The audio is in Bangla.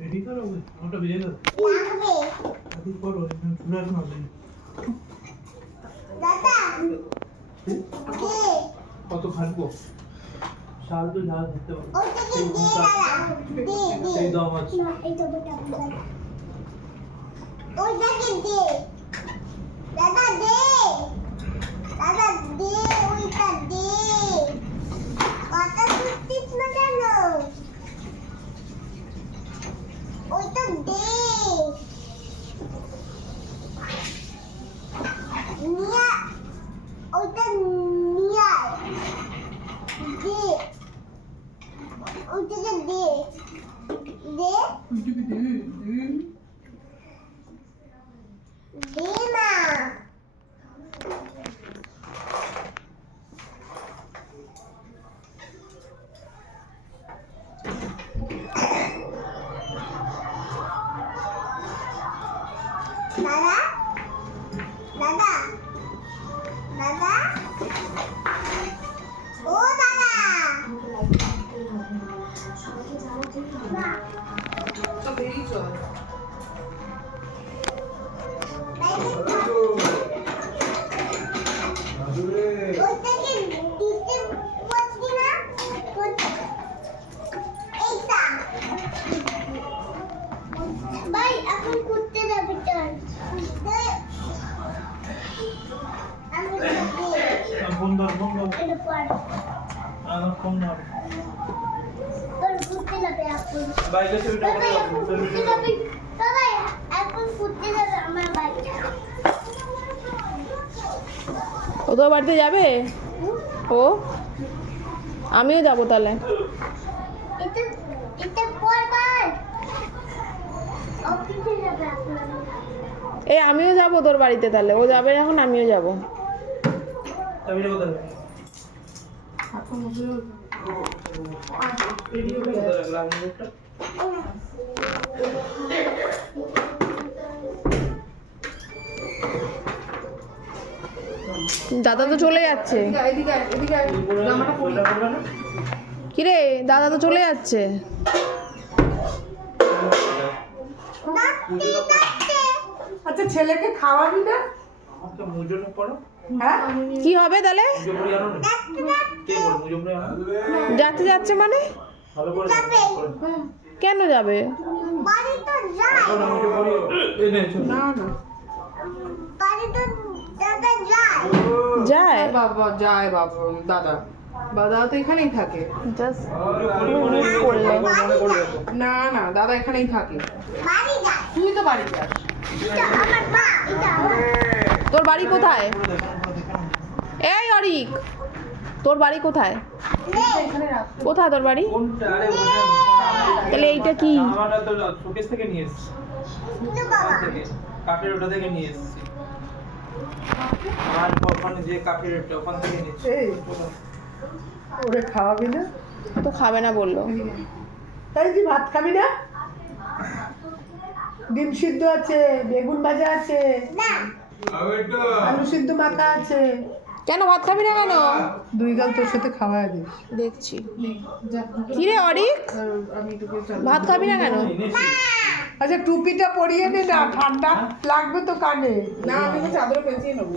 রেডি করো ওটা বেজে দাও আদি করো চুলা না দাদা কত খাটবো শাল তো ঝাল ধরতে পারো ওটাকে দে দাদা দে সেই দাম আছে এই তো বটা ওটাকে দে দাদা দে দাদা দে ওইটা দে কথা শুনছিস না কেন ওইটা দে নিয়া ওইটা নিয়া দে ওইটাকে দে দে দে না দাদা দাদা দাদা ও দাদা ওটাকে দিতে পারছি না এইটা ভাই এখন করতে যাবে চল আমি ফোন ধর এটা পড় আমার ফোন ধর তোর করতে যাবে এখন বাইকে ছবিটা দাদা এখন করতে যাবে দাদা এখন করতে যাবে আমার বাইক ও তোর বাড়িতে যাবে ও আমিও যাবো তাহলে এটা এটা পড়বার অফিসে যাবে এখন এই আমিও যাবো তোর বাড়িতে তাহলে ও যাবে যখন আমিও যাবো চাবিটা কোথায় রেডি হয়ে রাখলাম লোকটা দাদা তো চলে যাচ্ছে কিরে দাদা তো চলে যাচ্ছে আচ্ছা ছেলেকে খাওয়াবি না? আমাকে মুজোটা পড়ো হ্যাঁ কি হবে তাহলে মুজো পড়ি আনো না কে বল মুজো পড়ি আনো যাচ্ছে যাচ্ছে মানে ভালো করে কেন যাবে বাড়ি তো যায় না মুজো পড়ি এই নে চল না না বাড়ি তো দাদা যায় যায় বাবা যায় বাবা দাদা দাদা তো এখানেই থাকে জাস্ট করলে না না দাদা এখানেই থাকে বাড়ি যায় তুই তো বাড়ি যাস এটা আমার মা এটা আমার তোর বাড়ি কোথায় এই অরিক তোর বাড়ি কোথায় কোথায় তোর বাড়ি কোনটা আরে তাহলে এইটা কি আমারটা তো শোকেস থেকে নিয়ে এসেছি কিন্তু বাবা থেকে কাঠের ওটা থেকে নিয়ে এসেছি আমার ওখানে যে কাঠের ওটা ওখান থেকে নিয়েছি এই ওরে খাওয়াবি না? তো খাবে না বললো তাই তুই ভাত খাবি না? ডিম সিদ্ধ আছে, বেগুন ভাজা আছে, না আলু সিদ্ধ মাখা আছে। কেন ভাত খাবি না কেন দুই গাল তোর সাথে খাওয়া দিস। দেখছি কিরে অরিক আমি তোকে ভাত খাবি না কেন এনেছি আচ্ছা টুপিটা পরিয়ে নে না, ঠান্ডা লাগবে তো কানে। না আমি তো চাদর পেঁচিয়ে নেবো।